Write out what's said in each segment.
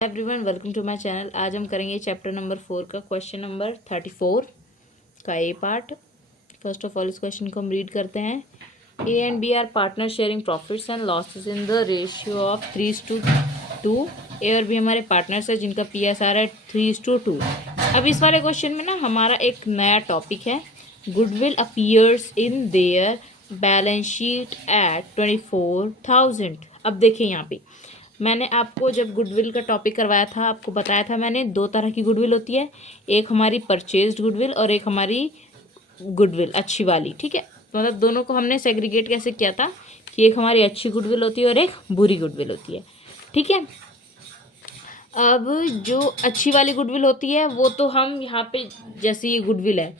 Everyone welcome to my channel. आज हम करेंगे चैप्टर नंबर 4 का क्वेश्चन नंबर 34 का A part. First of all इस क्वेश्चन को हम रीड करते हैं। A and B are partner sharing profits and losses in the ratio of 3:2। A और बी हमारे पार्टनर्स है जिनका PSR है 3:2। अब इस वाले क्वेश्चन में ना हमारा एक नया टॉपिक है, goodwill appears in their balance sheet at 24,000। अब देखिए यहाँ पे मैंने आपको जब गुडविल का टॉपिक करवाया था आपको बताया था मैंने दो तरह की गुडविल होती है, एक हमारी परचेज्ड गुडविल और एक हमारी गुडविल अच्छी वाली। ठीक है, मतलब दोनों को हमने सेग्रीगेट कैसे किया था कि एक हमारी अच्छी गुडविल होती है और एक बुरी गुडविल होती है। ठीक है, अब जो अच्छी वाली गुडविल होती है वो तो हम यहाँ पे जैसे ये गुडविल है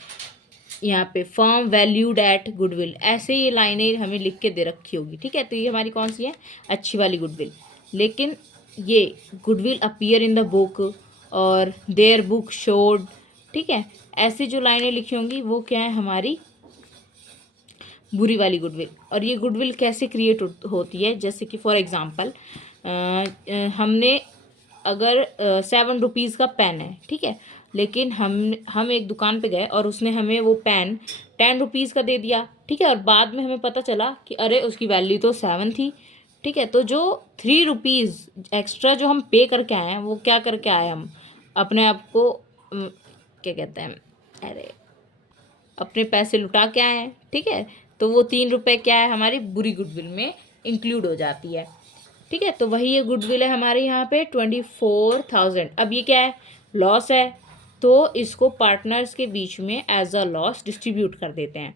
यहाँ पे फर्म वैल्यूड एट गुडविल, ऐसे ये लाइनें हमें लिख के दे रखी होगी। ठीक है, तो ये हमारी कौन सी है, अच्छी वाली गुडविल। लेकिन ये goodwill appear in the book और देयर बुक शोड, ठीक है, ऐसी जो लाइनें लिखी होंगी वो क्या है, हमारी बुरी वाली गुडविल। और ये गुडविल कैसे क्रिएट होती है, जैसे कि फॉर एग्जांपल हमने अगर 7 रुपीज़ का पेन है, ठीक है, लेकिन हम एक दुकान पे गए और उसने हमें वो पेन 10 रुपीज़ का दे दिया। ठीक है, और बाद में हमें पता चला कि अरे उसकी वैल्यू तो 7 थी। ठीक है, तो जो 3 रुपीज़ एक्स्ट्रा जो हम पे करके आए हैं वो क्या करके आए, हम अपने आप को क्या कहते हैं, अरे अपने पैसे लुटा के आए हैं। ठीक है, तो वो 3 रुपये क्या है, हमारी बुरी गुडविल में इंक्लूड हो जाती है। ठीक है, तो वही ये गुडविल है हमारे यहाँ पे 24,000। अब ये क्या है, लॉस है, तो इसको पार्टनर्स के बीच में एज अ लॉस डिस्ट्रीब्यूट कर देते हैं।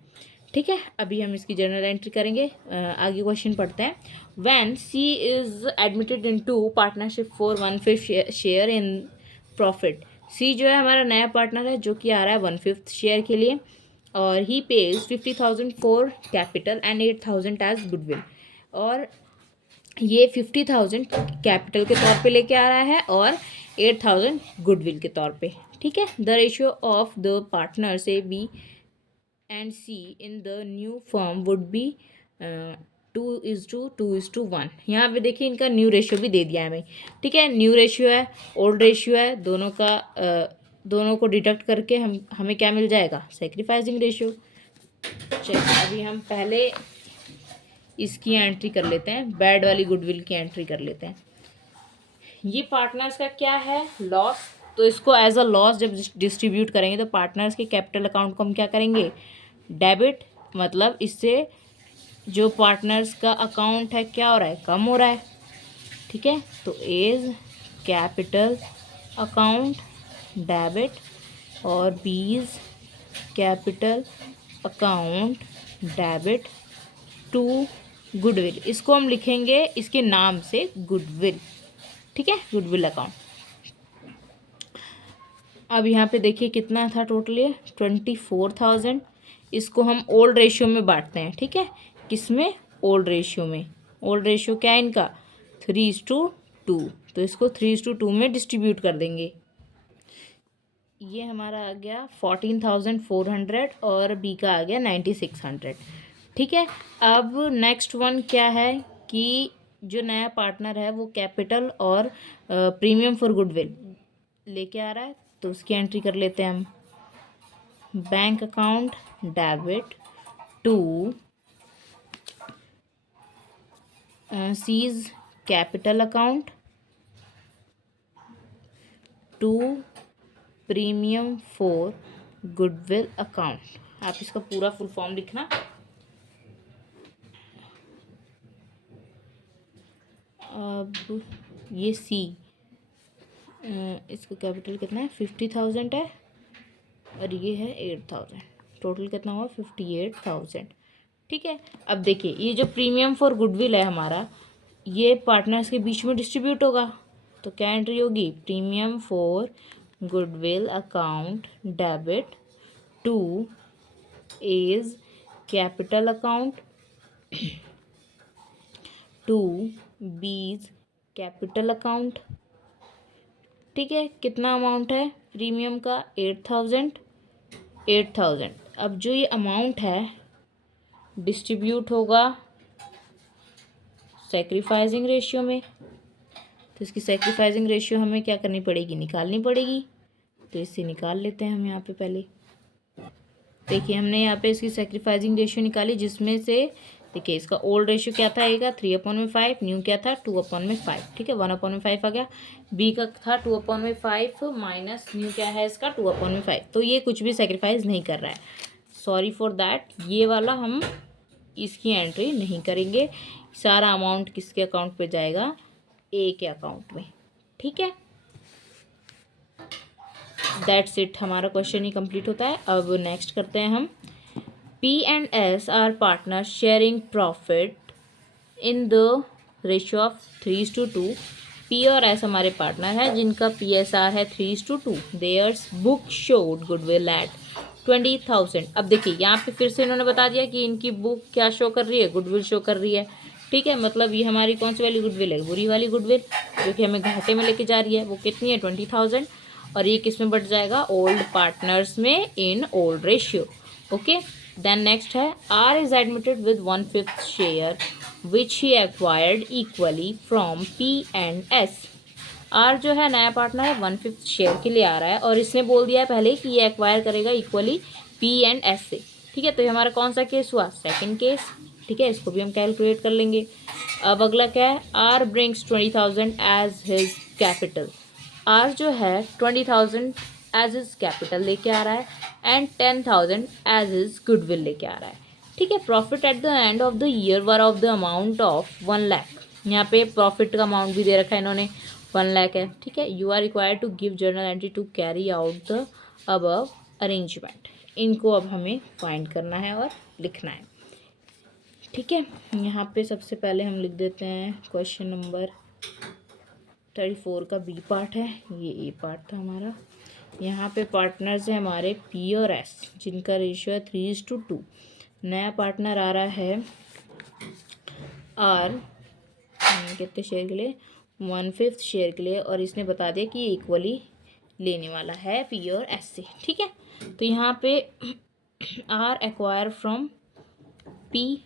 ठीक है, अभी हम इसकी जर्नल एंट्री करेंगे। आगे क्वेश्चन पढ़ते हैं। When C is admitted into partnership for 1/5 share in profit. C जो है हमारा नया पार्टनर है जो कि आ रहा है 1/5 शेयर के लिए, और he pays 50,000 for capital and 8,000 as goodwill. और ये 50,000 कैपिटल के तौर पे लेके आ रहा है और 8,000 गुडविल के तौर पे। ठीक है, the ratio of the partners A B and C in the new firm would be 2:1। यहाँ पे देखिए इनका न्यू रेशियो भी दे दिया है हमें। ठीक है, न्यू रेशियो है, ओल्ड रेशियो है, दोनों का दोनों को डिडक्ट करके हमें क्या मिल जाएगा, सेक्रीफाइसिंग रेशियो। चलिए अभी हम पहले इसकी एंट्री कर लेते हैं, बैड वाली गुडविल की एंट्री कर लेते हैं। ये पार्टनर्स का क्या है, लॉस, तो इसको एज अ लॉस जब डिस्ट्रीब्यूट करेंगे तो पार्टनर्स के कैपिटल अकाउंट को हम क्या करेंगे, डेबिट, मतलब इससे जो पार्टनर्स का अकाउंट है क्या हो रहा है, कम हो रहा है। ठीक है, तो एज कैपिटल अकाउंट डेबिट और B's capital account debit to goodwill, इसको हम लिखेंगे इसके नाम से गुडविल। ठीक है, गुडविल अकाउंट। अब यहाँ पे देखिए कितना था टोटल, ये 24,000। इसको हम ओल्ड रेशियो में बांटते हैं। ठीक है, किसमें, ओल्ड रेशियो में। ओल्ड रेशियो क्या है इनका, 3:2, तो इसको 3:2 में डिस्ट्रीब्यूट कर देंगे। ये हमारा आ गया 14,400 और बी का आ गया 9,600। ठीक है, अब नेक्स्ट वन क्या है कि जो नया पार्टनर है वो कैपिटल और प्रीमियम फॉर गुडविल लेके आ रहा है, तो उसकी एंट्री कर लेते हैं हम। Bank account debit to C's capital account to premium for goodwill account. आप इसका पूरा फुल फॉर्म लिखना। अब ये सी, इसका कैपिटल कितना है, 50,000 है और ये है 8,000, टोटल कितना हुआ 58,000। ठीक है, अब देखिए ये जो प्रीमियम फॉर गुडविल है हमारा, ये पार्टनर्स के बीच में डिस्ट्रीब्यूट होगा, तो क्या एंट्री होगी, premium for goodwill account debit to A's capital account to B's capital account. ठीक है, कितना अमाउंट है प्रीमियम का, 8,000। अब जो ये अमाउंट है डिस्ट्रीब्यूट होगा सेक्रीफाइसिंग रेशियो में, तो इसकी सेक्रीफाइसिंग रेशियो हमें क्या करनी पड़ेगी, निकालनी पड़ेगी। तो इससे निकाल लेते हैं हम यहाँ पे पहले। देखिए हमने यहाँ पे इसकी सेक्रीफाइसिंग रेशियो निकाली, जिसमें से देखिए इसका ओल्ड रेशियो क्या था, ए का 3/5, न्यू क्या था 2/5, ठीक है 1/5 आ गया। बी का था 2/5 माइनस न्यू क्या है इसका 2/5, तो ये कुछ भी सेक्रीफाइस नहीं कर रहा है, सॉरी फॉर दैट, ये वाला हम इसकी एंट्री नहीं करेंगे। सारा अमाउंट किसके अकाउंट पे जाएगा, ए के अकाउंट में, ठीक है। दैट्स इट, हमारा क्वेश्चन ही कंप्लीट होता है। अब नेक्स्ट करते हैं हम। P&S are partner sharing profit in the ratio of 3:2। P और S हमारे पार्टनर हैं जिनका PSR है 3:2। There's book showed goodwill at 20,000। अब देखिए यहाँ पे फिर से इन्होंने बता दिया कि इनकी बुक क्या शो कर रही है, गुडविल शो कर रही है, ठीक है। मतलब ये हमारी कौन सी वाली गुडविल है, बुरी वाली गुडविल, जो कि हमें घाटे में लेके जा रही है। वो कितनी है 20,000, और ये किस में बढ़ जाएगा, ओल्ड पार्टनर्स में in old ratio, okay. Then next है, R is admitted with 1/5 share which he acquired equally from P&S। R जो है नया पार्टनर है, 1/5 शेयर के लिए आ रहा है, और इसने बोल दिया है पहले कि ये एक्वायर करेगा इक्वली P&S से, ठीक है। तो ये हमारा कौन सा केस हुआ, सेकंड केस, ठीक है। इसको भी हम कैलकुलेट कर लेंगे। अब अगला क्या है, R brings 20,000 as his capital. R जो है 20,000 एज इज कैपिटल लेके आ रहा है, एंड 10,000 एज इज गुडविल लेके आ रहा है, ठीक है। Profit at the end of the year were of the amount of 1 lakh. यहाँ पे प्रॉफिट का अमाउंट भी दे रखा है इन्होंने, 1 लाख है, ठीक है। You are required to give journal entry to carry out the above arrangement. इनको अब हमें फाइंड करना है और लिखना है, ठीक है। यहाँ पे सबसे पहले हम लिख देते हैं क्वेश्चन नंबर 34 का बी पार्ट है, ये ए पार्ट था हमारा। यहाँ पे पार्टनर्स हैं हमारे पी और एस, जिनका रेशियो है 3:2। नया पार्टनर आ रहा है आर, कितने शेयर के लिए, 1/5 शेयर के लिए, और इसने बता दिया कि ये इक्वली लेने वाला है पी और एस से, ठीक है। तो यहाँ पे आर एक्वायर फ्रॉम पी,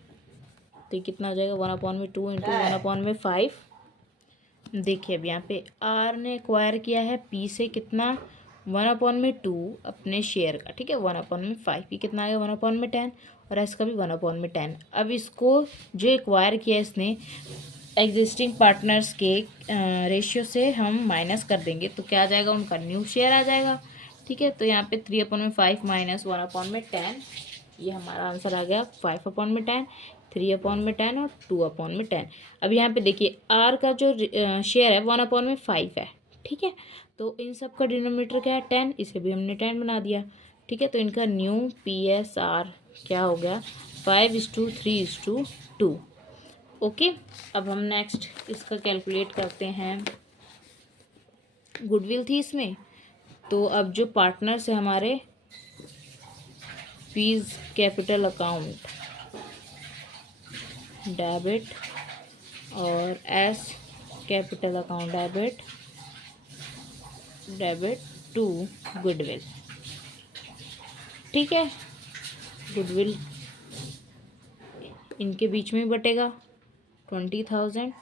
तो कितना आ जाएगा 1/2 इंटू 1/5। देखिए अब यहाँ पे आर ने एक्वायर किया है पी से कितना, 1/2 अपने शेयर का, ठीक है। 1/5 ये कितना आ गया 1/10, और एस का भी 1/10। अब इसको जो एक्वायर किया इसने एग्जिस्टिंग पार्टनर्स के रेशियो से हम माइनस कर देंगे, तो क्या आ जाएगा, उनका न्यू शेयर आ जाएगा, ठीक है। तो यहाँ पे 3/5 माइनस 1/10, ये हमारा आंसर आ गया 5/10, 3/10 और 2/10। अब यहाँ पे देखिए आर का जो शेयर है 1/5 है, ठीक है। तो इन सब का डिनोमिनेटर क्या है 10, इसे भी हमने 10 बना दिया, ठीक है। तो इनका न्यू PSR क्या हो गया 5:3:2, ओके। अब हम नेक्स्ट इसका कैलकुलेट करते हैं। गुडविल थी इसमें, तो अब जो पार्टनर्स है हमारे, फीस कैपिटल अकाउंट डेबिट और S capital account debit to goodwill, ठीक है। गुडविल इनके बीच में ही बटेगा 20,000,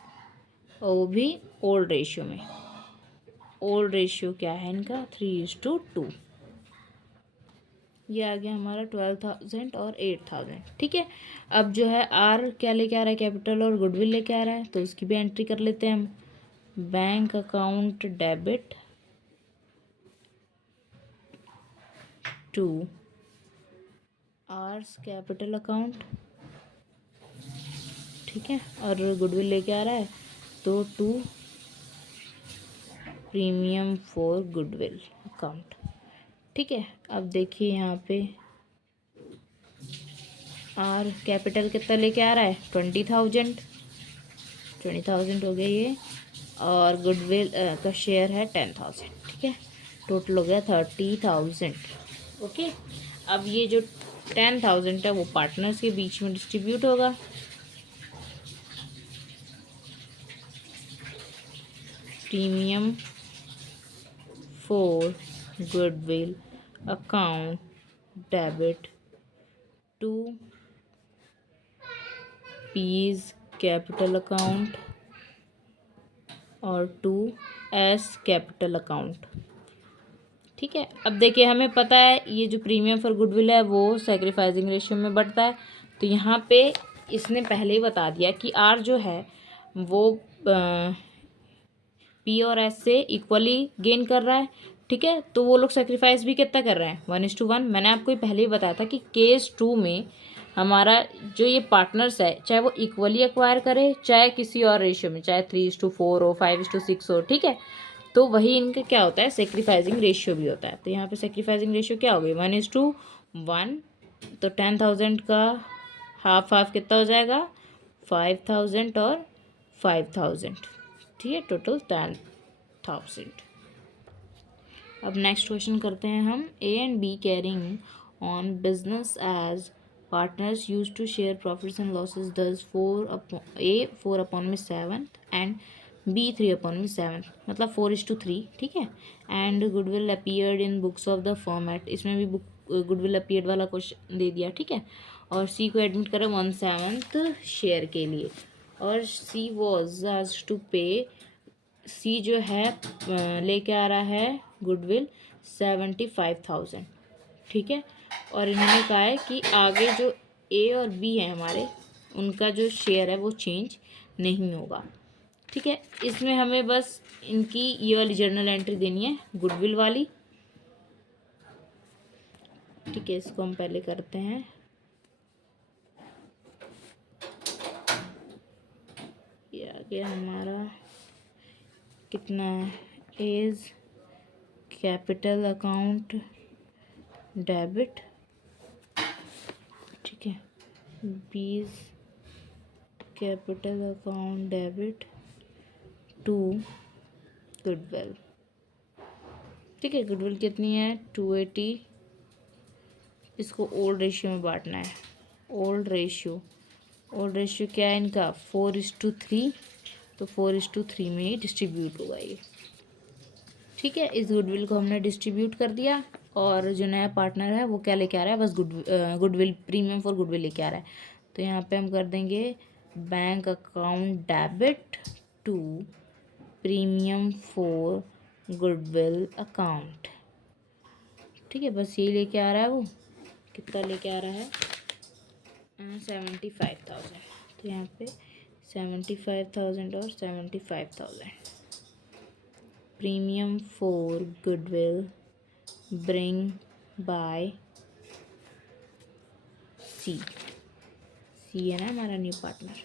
और वो भी ओल्ड रेशियो में। ओल्ड रेशियो क्या है इनका 3:2। ये आ गया हमारा 12,000 और 8,000, ठीक है। अब जो है आर क्या लेके आ रहा है, कैपिटल और गुडविल लेके आ रहा है, तो उसकी भी एंट्री कर लेते हैं हम। Bank account debit to R's capital account, ठीक है। और गुडविल लेके आ रहा है तो to premium for goodwill account, ठीक है। अब देखिए यहाँ पे आर कैपिटल कितना लेके आ रहा है 20,000 हो गया ये, और गुडविल का शेयर है 10,000, ठीक है। टोटल हो गया 30,000, ओके। अब ये जो 10,000 है वो पार्टनर्स के बीच में डिस्ट्रीब्यूट होगा, premium for goodwill account debit to P's capital account और 2 एज कैपिटल अकाउंट। ठीक है, अब देखिए हमें पता है ये जो प्रीमियम फॉर गुडविल है वो सैक्रिफाइसिंग रेशियो में बढ़ता है, तो यहाँ पे इसने पहले ही बता दिया कि आर जो है वो पी और एस से इक्वली गेन कर रहा है। ठीक है, तो वो लोग सेक्रीफाइस भी कितना कर रहे हैं, 1:1। मैंने आपको ये पहले ही बताया था कि केस 2 में हमारा जो ये पार्टनर्स है चाहे वो इक्वली एक्वायर करे चाहे किसी और रेशियो में, चाहे 3:4 हो 5:6 हो। ठीक है, तो वही इनका क्या होता है, सेक्रीफाइसिंग रेशियो भी होता है। तो यहाँ पे सेक्रीफाइसिंग रेशियो क्या हो गई, 1:1। तो 10,000 का हाफ हाफ कितना हो जाएगा, 5,000 और 5,000। ठीक है, टोटल 10,000। अब नेक्स्ट क्वेश्चन करते हैं हम। A and B carrying on business as partners use to share profits and losses thus 4/7 and B 3/7, मतलब 4:3। ठीक है, and goodwill appeared in books of the format, इसमें भी बुक गुडविल अपीयर्ड वाला क्वेश्चन दे दिया। ठीक है, और सी को एडमिट करें 1/7 शेयर के लिए, और सी वॉज आस्क्ड टू पे, सी जो है लेके आ रहा है गुडविल 75,000। ठीक है, और इन्होंने कहा है कि आगे जो ए और बी है हमारे, उनका जो शेयर है वो चेंज नहीं होगा। ठीक है, इसमें हमें बस इनकी ये वाली जर्नल एंट्री देनी है, गुडविल वाली। ठीक है, इसको हम पहले करते हैं। ये आ गया हमारा कितना है, एज कैपिटल अकाउंट डेबिट। ठीक है, B's capital account debit to goodwill. ठीक है, गुडविल कितनी है, 280। इसको ओल्ड रेशियो में बांटना है। ओल्ड रेशियो क्या है इनका, 4:3। तो 4:3 में ही डिस्ट्रीब्यूट होगा ये। ठीक है, इस गुडविल को हमने डिस्ट्रीब्यूट कर दिया, और जो नया पार्टनर है वो क्या लेके आ रहा है, बस गुडविल प्रीमियम फॉर गुडविल लेके आ रहा है। तो यहाँ पे हम कर देंगे bank account debit to premium for goodwill account. ठीक है, बस यही लेके आ रहा है वो। कितना लेके आ रहा है, 75,000। तो यहाँ पे 75,000 और 75,000। Premium for goodwill bring by C है ना हमारा न्यू पार्टनर।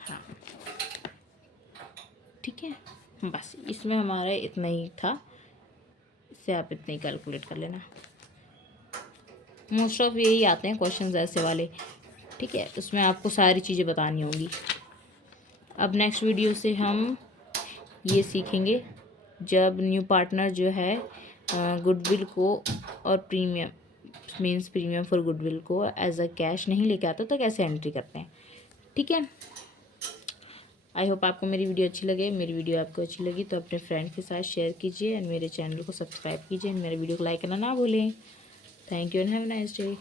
हाँ, ठीक है, बस इसमें हमारा इतना ही था, इससे आप इतना ही कैलकुलेट कर लेना। मोस्ट ऑफ यही आते हैं क्वेश्चंस ऐसे वाले। ठीक है, उसमें आपको सारी चीज़ें बतानी होंगी। अब नेक्स्ट वीडियो से हम ये सीखेंगे, जब न्यू पार्टनर जो है गुडविल को और प्रीमियम फॉर गुडविल को एज अ कैश नहीं लेके आता तो कैसे एंट्री करते हैं। ठीक है, आई होप आपको मेरी वीडियो अच्छी लगे। मेरी वीडियो आपको अच्छी लगी तो अपने फ्रेंड के साथ शेयर कीजिए, और मेरे चैनल को सब्सक्राइब कीजिए, मेरे वीडियो को लाइक करना ना भूलें। Thank you and have a nice day.